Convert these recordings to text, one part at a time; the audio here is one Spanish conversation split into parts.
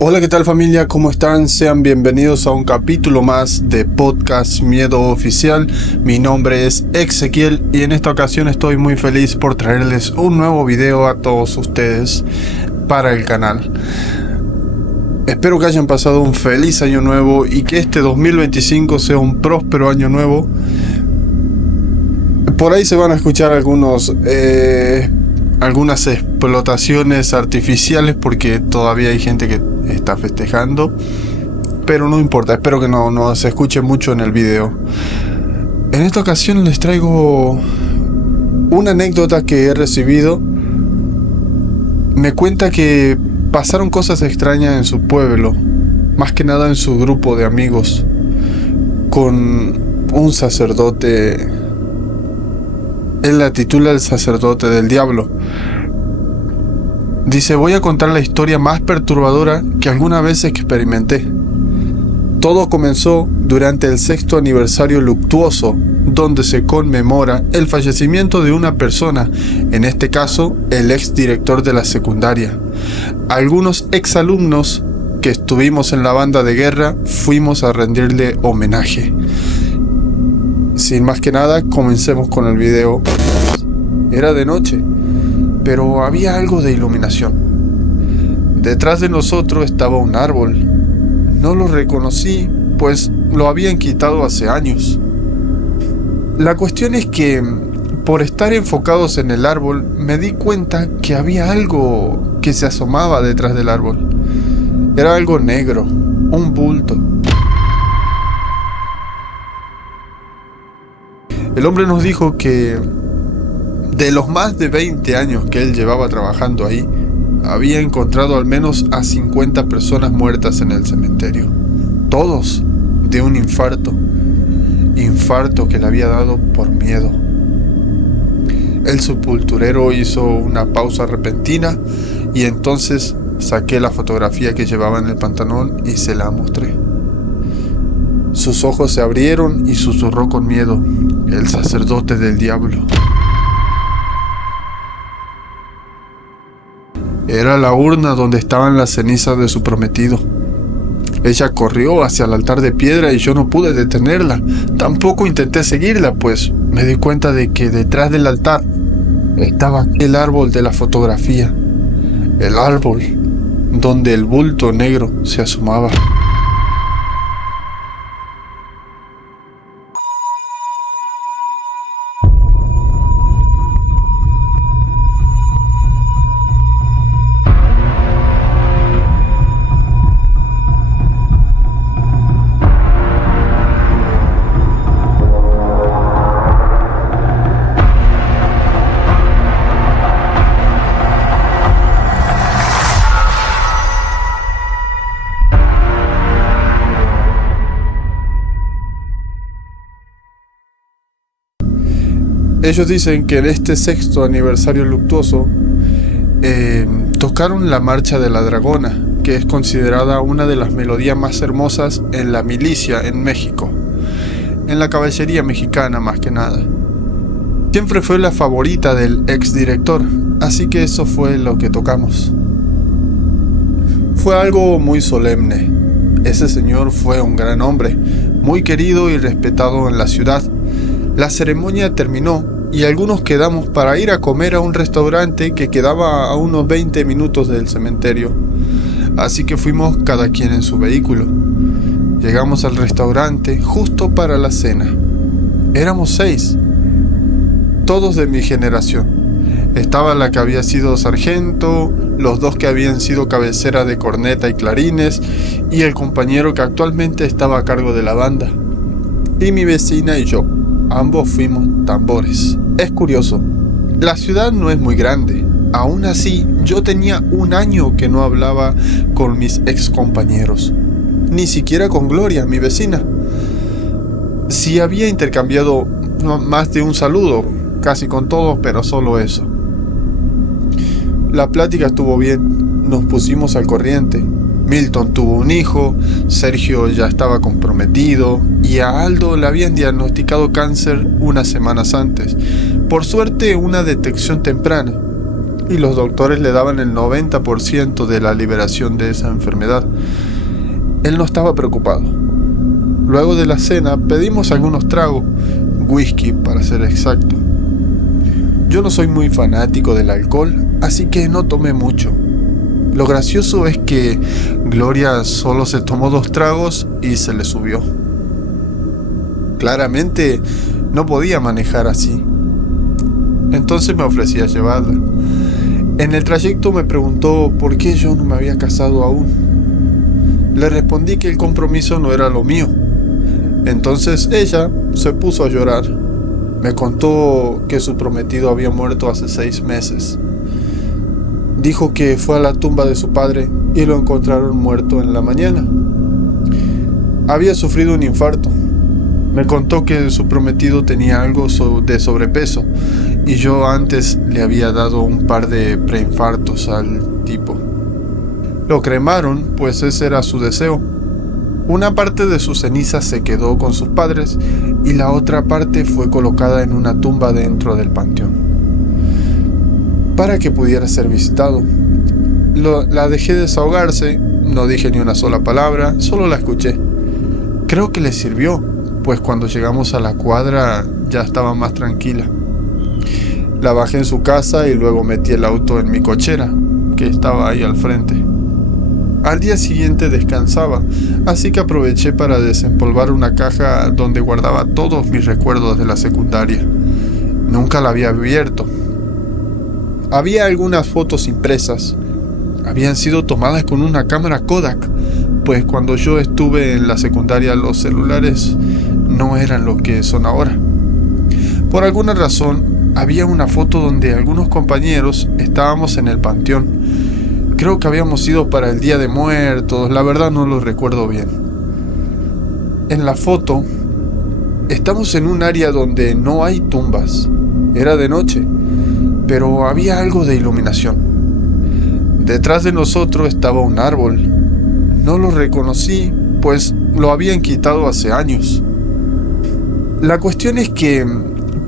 Hola, ¿qué tal familia? ¿Cómo están? Sean bienvenidos a un capítulo más de Podcast Miedo Oficial. Mi nombre es Ezequiel y en esta ocasión estoy muy feliz por traerles un nuevo video a todos ustedes para el canal. Espero que hayan pasado un feliz año nuevo y que este 2025 sea un próspero año nuevo. Por ahí se van a escuchar algunas explotaciones artificiales porque todavía hay gente que está festejando, pero no importa, espero que no se escuche mucho en el video. En esta ocasión les traigo una anécdota que he recibido. Me cuenta que pasaron cosas extrañas en su pueblo, más que nada en su grupo de amigos, con un sacerdote. Él la titula el sacerdote del diablo. Dice: voy a contar la historia más perturbadora que alguna vez experimenté. Todo comenzó durante el 6º aniversario luctuoso, donde se conmemora el fallecimiento de una persona, en este caso, el ex director de la secundaria. Algunos exalumnos que estuvimos en la banda de guerra fuimos a rendirle homenaje. Sin más que nada, comencemos con el video. Era de noche, pero había algo de iluminación. Detrás de nosotros estaba un árbol. No lo reconocí, pues lo habían quitado hace años. La cuestión es que, por estar enfocados en el árbol, me di cuenta que había algo que se asomaba detrás del árbol. Era algo negro, un bulto. El hombre nos dijo que de los más de 20 años que él llevaba trabajando ahí, había encontrado al menos a 50 personas muertas en el cementerio. Todos de un infarto que le había dado por miedo. El sepulturero hizo una pausa repentina y entonces saqué la fotografía que llevaba en el pantalón y se la mostré. Sus ojos se abrieron y susurró con miedo: el sacerdote del diablo. Era la urna donde estaban las cenizas de su prometido. Ella corrió hacia el altar de piedra y yo no pude detenerla. Tampoco intenté seguirla, pues me di cuenta de que detrás del altar estaba el árbol de la fotografía. El árbol donde el bulto negro se asomaba. Ellos dicen que en este 6º aniversario luctuoso tocaron la marcha de la Dragona, que es considerada una de las melodías más hermosas en la milicia en México, en la caballería mexicana más que nada. Siempre fue la favorita del exdirector, así que eso fue lo que tocamos. Fue algo muy solemne. Ese señor fue un gran hombre, muy querido y respetado en la ciudad. La ceremonia terminó y algunos quedamos para ir a comer a un restaurante que quedaba a unos 20 minutos del cementerio. Así que fuimos cada quien en su vehículo. Llegamos al restaurante justo para la cena. Éramos 6, todos de mi generación. Estaba la que había sido sargento, los 2 que habían sido cabecera de corneta y clarines, y el compañero que actualmente estaba a cargo de la banda. Y mi vecina y yo. Ambos fuimos tambores. Es curioso, la ciudad no es muy grande. Aún así, yo tenía un año que no hablaba con mis ex compañeros. Ni siquiera con Gloria, mi vecina. Sí había intercambiado más de un saludo, casi con todos, pero solo eso. La plática estuvo bien, nos pusimos al corriente. Milton tuvo un hijo, Sergio ya estaba comprometido y a Aldo le habían diagnosticado cáncer unas semanas antes. Por suerte, una detección temprana. y los doctores le daban el 90% de la liberación de esa enfermedad. Él no estaba preocupado. Luego de la cena pedimos algunos tragos, whisky para ser exacto. Yo no soy muy fanático del alcohol, así que no tomé mucho. Lo gracioso es que Gloria solo se tomó 2 tragos y se le subió. Claramente no podía manejar así. Entonces me ofrecí a llevarla. En el trayecto me preguntó por qué yo no me había casado aún. Le respondí que el compromiso no era lo mío. Entonces ella se puso a llorar. Me contó que su prometido había muerto hace 6 meses. Dijo que fue a la tumba de su padre y lo encontraron muerto en la mañana. Había sufrido un infarto. Me contó que su prometido tenía algo de sobrepeso y yo antes le había dado un par de preinfartos al tipo. Lo cremaron, pues ese era su deseo. Una parte de sus cenizas se quedó con sus padres y la otra parte fue colocada en una tumba dentro del panteón, para que pudiera ser visitado. La dejé desahogarse, no dije ni una sola palabra, solo la escuché. Creo que le sirvió, pues cuando llegamos a la cuadra ya estaba más tranquila. La bajé en su casa y luego metí el auto en mi cochera, que estaba ahí al frente. Al día siguiente descansaba, así que aproveché para desempolvar una caja donde guardaba todos mis recuerdos de la secundaria. Nunca la había abierto. Había algunas fotos impresas. Habían sido tomadas con una cámara Kodak, pues cuando yo estuve en la secundaria los celulares no eran lo que son ahora. Por alguna razón, había una foto donde algunos compañeros estábamos en el panteón. Creo que habíamos ido para el Día de Muertos, la verdad no lo recuerdo bien. En la foto, estamos en un área donde no hay tumbas. Era de noche, pero había algo de iluminación. Detrás de nosotros estaba un árbol. No lo reconocí, pues lo habían quitado hace años. La cuestión es que,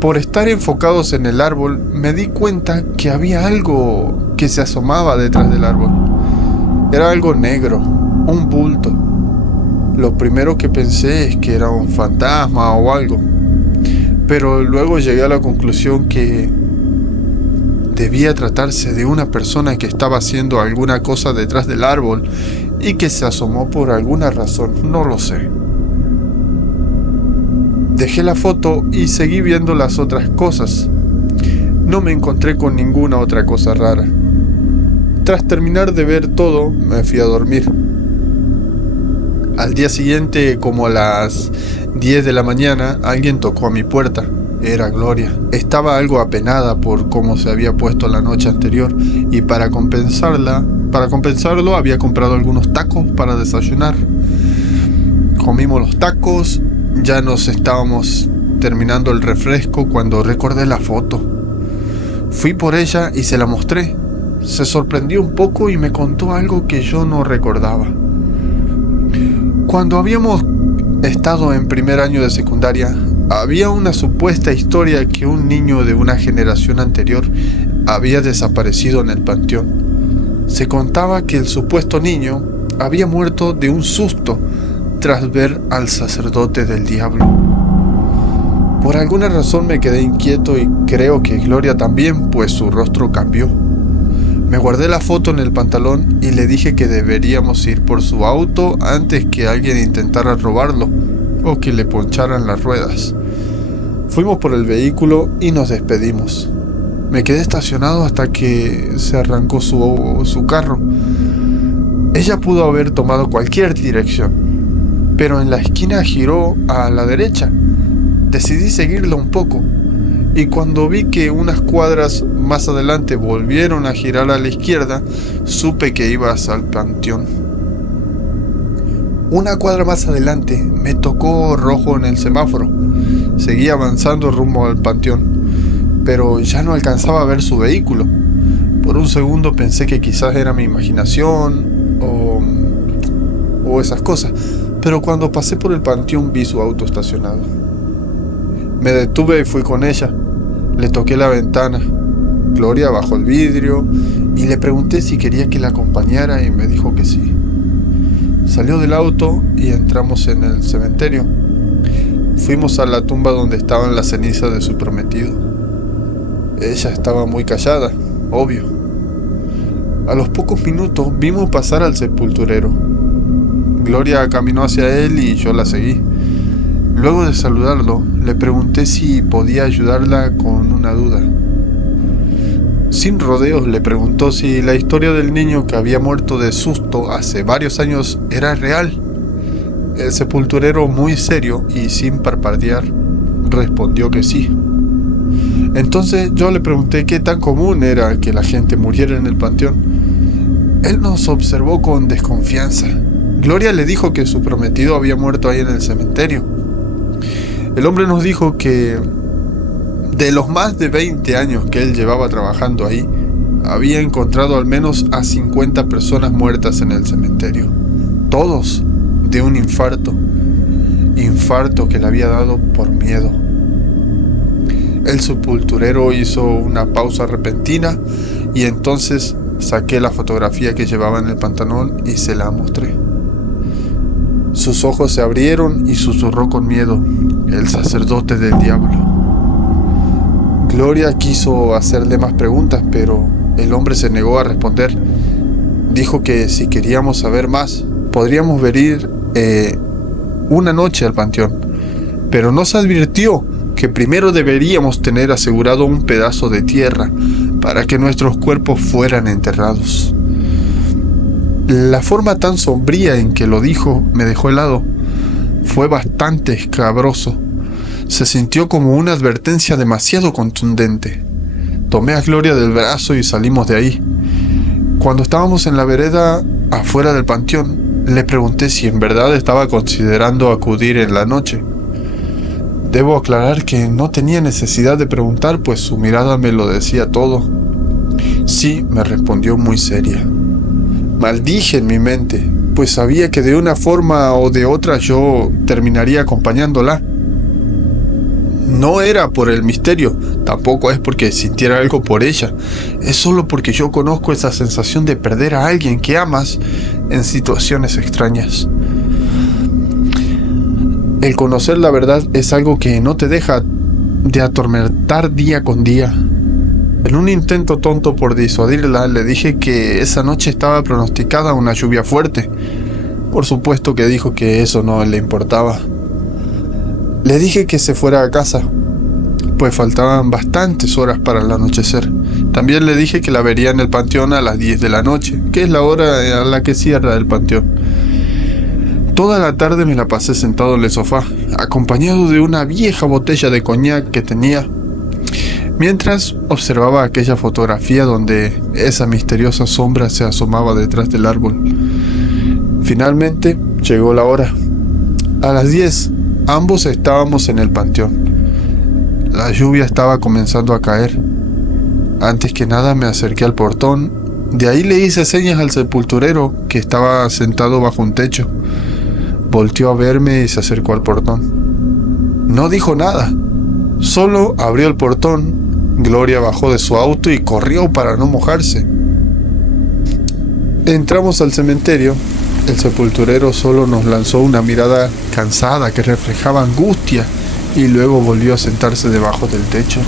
por estar enfocados en el árbol, me di cuenta que había algo que se asomaba detrás del árbol. Era algo negro, un bulto. Lo primero que pensé es que era un fantasma o algo, pero luego llegué a la conclusión que debía tratarse de una persona que estaba haciendo alguna cosa detrás del árbol y que se asomó por alguna razón, no lo sé. Dejé la foto y seguí viendo las otras cosas. No me encontré con ninguna otra cosa rara. Tras terminar de ver todo, me fui a dormir. Al día siguiente, como a las 10 de la mañana, alguien tocó a mi puerta. Era Gloria. Estaba algo apenada por cómo se había puesto la noche anterior y para compensarlo había comprado algunos tacos para desayunar. Comimos los tacos, ya nos estábamos terminando el refresco cuando recordé la foto. Fui por ella y se la mostré. Se sorprendió un poco y me contó algo que yo no recordaba. Cuando habíamos estado en primer año de secundaria, había una supuesta historia que un niño de una generación anterior había desaparecido en el panteón. Se contaba que el supuesto niño había muerto de un susto tras ver al sacerdote del diablo. Por alguna razón me quedé inquieto y creo que Gloria también, pues su rostro cambió. Me guardé la foto en el pantalón y le dije que deberíamos ir por su auto antes que alguien intentara robarlo o que le poncharan las ruedas. Fuimos por el vehículo y nos despedimos. Me quedé estacionado hasta que se arrancó su carro. Ella pudo haber tomado cualquier dirección, pero en la esquina giró a la derecha. Decidí seguirla un poco, y cuando vi que unas cuadras más adelante volvieron a girar a la izquierda, supe que iba hacia el panteón. Una cuadra más adelante me tocó rojo en el semáforo. Seguí avanzando rumbo al panteón, pero ya no alcanzaba a ver su vehículo. Por un segundo pensé que quizás era mi imaginación o esas cosas, pero cuando pasé por el panteón vi su auto estacionado. Me detuve y fui con ella. Le toqué la ventana. Gloria bajó el vidrio y le pregunté si quería que la acompañara y me dijo que sí. Salió del auto y entramos en el cementerio. Fuimos a la tumba donde estaban las cenizas de su prometido. Ella estaba muy callada, obvio. A los pocos minutos vimos pasar al sepulturero. Gloria caminó hacia él y yo la seguí. Luego de saludarlo, le pregunté si podía ayudarla con una duda. Sin rodeos le preguntó si la historia del niño que había muerto de susto hace varios años era real. El sepulturero, muy serio y sin parpadear, respondió que sí. Entonces yo le pregunté qué tan común era que la gente muriera en el panteón. Él nos observó con desconfianza. Gloria le dijo que su prometido había muerto ahí en el cementerio. El hombre nos dijo que de los más de 20 años que él llevaba trabajando ahí, había encontrado al menos a 50 personas muertas en el cementerio. Todos de un infarto que le había dado por miedo. El sepulturero hizo una pausa repentina y entonces saqué la fotografía que llevaba en el pantalón y se la mostré. Sus ojos se abrieron y susurró con miedo: el sacerdote del diablo. Gloria quiso hacerle más preguntas, pero el hombre se negó a responder. Dijo que si queríamos saber más, podríamos venir una noche al panteón, pero nos advirtió que primero deberíamos tener asegurado un pedazo de tierra para que nuestros cuerpos fueran enterrados. La forma tan sombría en que lo dijo me dejó helado. Fue bastante escabroso. Se sintió como una advertencia demasiado contundente. Tomé a Gloria del brazo y salimos de ahí. Cuando estábamos en la vereda afuera del panteón, le pregunté si en verdad estaba considerando acudir en la noche. Debo aclarar que no tenía necesidad de preguntar, pues su mirada me lo decía todo. Sí, me respondió muy seria. Maldije en mi mente, pues sabía que de una forma o de otra yo terminaría acompañándola. No era por el misterio, tampoco es porque sintiera algo por ella, es solo porque yo conozco esa sensación de perder a alguien que amas en situaciones extrañas. El conocer la verdad es algo que no te deja de atormentar día con día. En un intento tonto por disuadirla, le dije que esa noche estaba pronosticada una lluvia fuerte. Por supuesto que dijo que eso no le importaba. Le dije que se fuera a casa, pues faltaban bastantes horas para el anochecer. También le dije que la vería en el panteón a las 10 de la noche, que es la hora a la que cierra el panteón. Toda la tarde me la pasé sentado en el sofá, acompañado de una vieja botella de coñac que tenía, mientras observaba aquella fotografía donde esa misteriosa sombra se asomaba detrás del árbol. Finalmente llegó la hora. A las 10, ambos estábamos en el panteón. La lluvia estaba comenzando a caer. Antes que nada me acerqué al portón. De ahí le hice señas al sepulturero, que estaba sentado bajo un techo. Volteó a verme y se acercó al portón. No dijo nada, solo abrió el portón. Gloria bajó de su auto y corrió para no mojarse. Entramos al cementerio. El sepulturero solo nos lanzó una mirada cansada que reflejaba angustia y luego volvió a sentarse debajo del techo.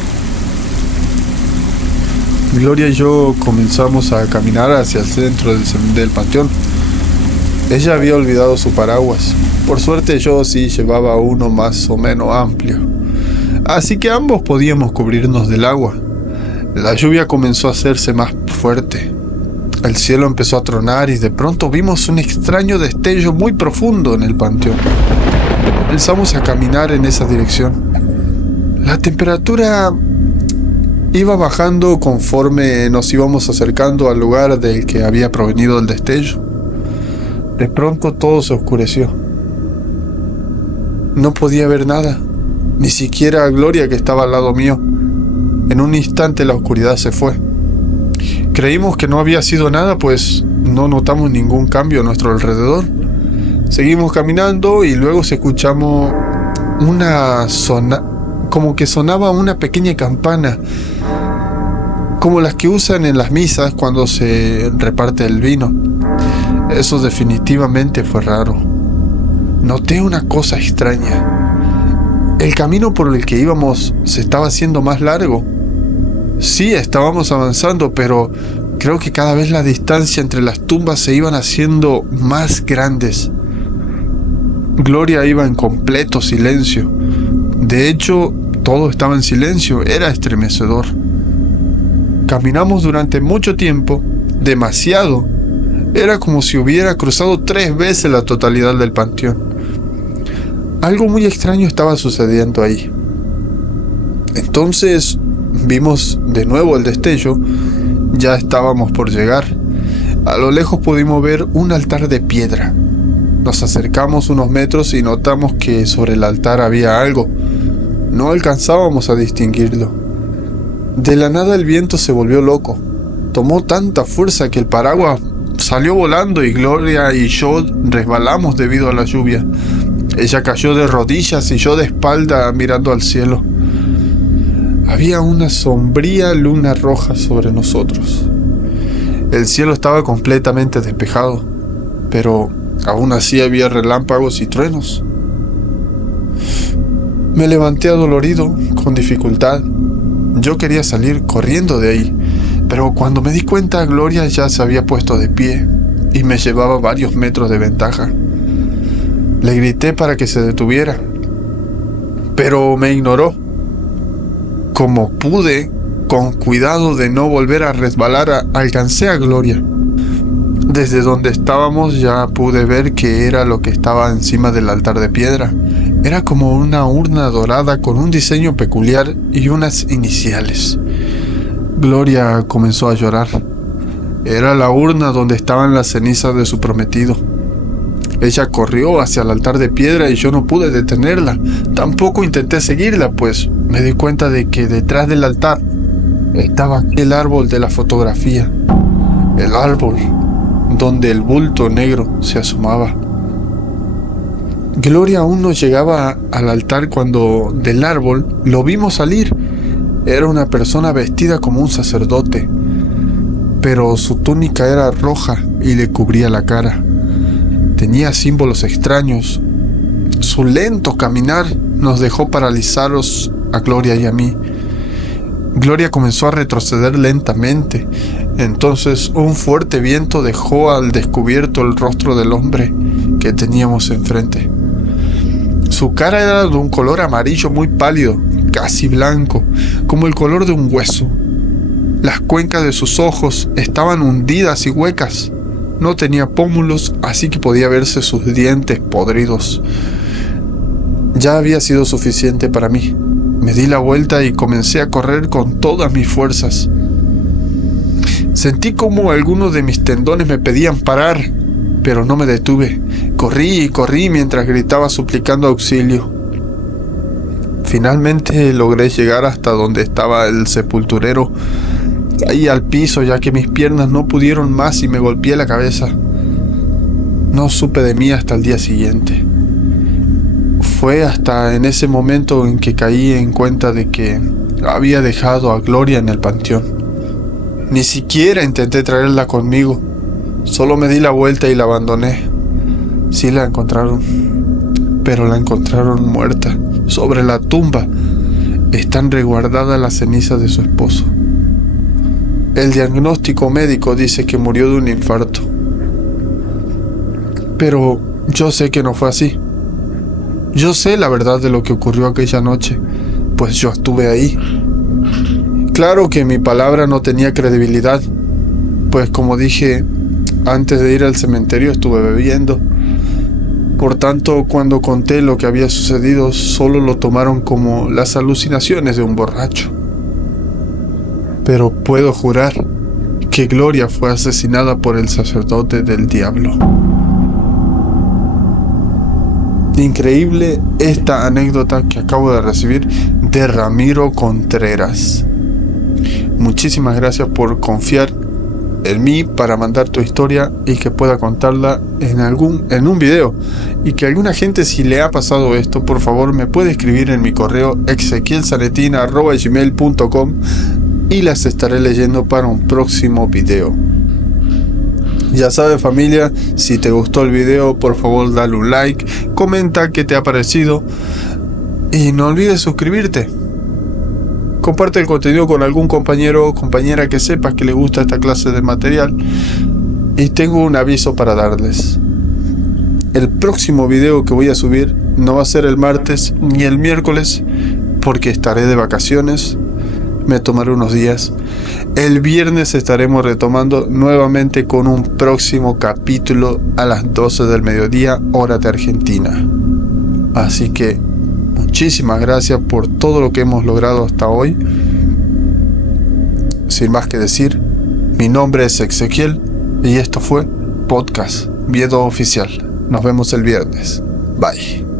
Gloria y yo comenzamos a caminar hacia el centro del panteón. Ella había olvidado su paraguas. Por suerte yo sí llevaba uno más o menos amplio, así que ambos podíamos cubrirnos del agua. La lluvia comenzó a hacerse más fuerte. El cielo empezó a tronar y de pronto vimos un extraño destello muy profundo en el panteón. Comenzamos a caminar en esa dirección. La temperatura iba bajando conforme nos íbamos acercando al lugar del que había provenido el destello. De pronto todo se oscureció. No podía ver nada, ni siquiera a Gloria, que estaba al lado mío. En un instante la oscuridad se fue. Creímos que no había sido nada, pues no notamos ningún cambio a nuestro alrededor. Seguimos caminando y luego escuchamos como que sonaba una pequeña campana. como las que usan en las misas cuando se reparte el vino. Eso definitivamente fue raro. Noté una cosa extraña. El camino por el que íbamos se estaba haciendo más largo. Sí, estábamos avanzando, pero creo que cada vez la distancia entre las tumbas se iban haciendo más grandes. Gloria iba en completo silencio. De hecho, todo estaba en silencio. Era estremecedor. Caminamos durante mucho tiempo, demasiado. Era como si hubiera cruzado 3 veces la totalidad del panteón. Algo muy extraño estaba sucediendo ahí. Entonces vimos de nuevo el destello. Ya estábamos por llegar. A lo lejos pudimos ver un altar de piedra. Nos acercamos unos metros y notamos que sobre el altar había algo. No alcanzábamos a distinguirlo. De la nada el viento se volvió loco. Tomó tanta fuerza que el paraguas salió volando y Gloria y yo resbalamos debido a la lluvia. Ella cayó de rodillas y yo de espalda mirando al cielo. Había una sombría luna roja sobre nosotros. El cielo estaba completamente despejado, pero aún así había relámpagos y truenos. Me levanté adolorido, con dificultad. Yo quería salir corriendo de ahí, pero cuando me di cuenta, Gloria ya se había puesto de pie y me llevaba varios metros de ventaja. Le grité para que se detuviera, pero me ignoró. Como pude, con cuidado de no volver a resbalar, alcancé a Gloria. Desde donde estábamos ya pude ver que era lo que estaba encima del altar de piedra. Era como una urna dorada con un diseño peculiar y unas iniciales. Gloria comenzó a llorar. Era la urna donde estaban las cenizas de su prometido. Ella corrió hacia el altar de piedra y yo no pude detenerla. Tampoco intenté seguirla, pues me di cuenta de que detrás del altar estaba el árbol de la fotografía. El árbol donde el bulto negro se asomaba. Gloria aún no llegaba al altar cuando del árbol lo vimos salir. Era una persona vestida como un sacerdote, pero su túnica era roja y le cubría la cara. Tenía símbolos extraños. Su lento caminar nos dejó paralizados a Gloria y a mí. Gloria comenzó a retroceder lentamente. Entonces un fuerte viento dejó al descubierto el rostro del hombre que teníamos enfrente. Su cara era de un color amarillo muy pálido, casi blanco, como el color de un hueso. Las cuencas de sus ojos estaban hundidas y huecas. No tenía pómulos, así que podía verse sus dientes podridos. Ya había sido suficiente para mí. Me di la vuelta y comencé a correr con todas mis fuerzas. Sentí como algunos de mis tendones me pedían parar, pero no me detuve. Corrí y corrí mientras gritaba suplicando auxilio. Finalmente logré llegar hasta donde estaba el sepulturero. Caí al piso ya que mis piernas no pudieron más y me golpeé la cabeza. No supe de mí hasta el día siguiente. Fue hasta en ese momento en que caí en cuenta de que había dejado a Gloria en el panteón. Ni siquiera intenté traerla conmigo. Solo me di la vuelta y la abandoné. Sí la encontraron, pero la encontraron muerta. Sobre la tumba están resguardadas las cenizas de su esposo. El diagnóstico médico dice que murió de un infarto. Pero yo sé que no fue así. Yo sé la verdad de lo que ocurrió aquella noche, pues yo estuve ahí. Claro que mi palabra no tenía credibilidad, pues como dije, antes de ir al cementerio estuve bebiendo. Por tanto, cuando conté lo que había sucedido, solo lo tomaron como las alucinaciones de un borracho. Pero puedo jurar que Gloria fue asesinada por el sacerdote del diablo. Increíble esta anécdota que acabo de recibir de Ramiro Contreras. Muchísimas gracias por confiar en mí para mandar tu historia y que pueda contarla en un video, y que alguna gente, si le ha pasado esto, por favor me puede escribir en mi correo ezequielzanetina@gmail.com y las estaré leyendo para un próximo video. Ya sabes, familia, si te gustó el video, por favor dale un like, comenta qué te ha parecido y no olvides suscribirte. Comparte el contenido con algún compañero o compañera que sepas que le gusta esta clase de material. Y tengo un aviso para darles. El próximo video que voy a subir no va a ser el martes ni el miércoles porque estaré de vacaciones. Me tomaré unos días. El viernes estaremos retomando nuevamente con un próximo capítulo a las 12 del mediodía, hora de Argentina. Así que muchísimas gracias por todo lo que hemos logrado hasta hoy. Sin más que decir, mi nombre es Ezequiel y esto fue Podcast Viedo Oficial. Nos vemos el viernes. Bye.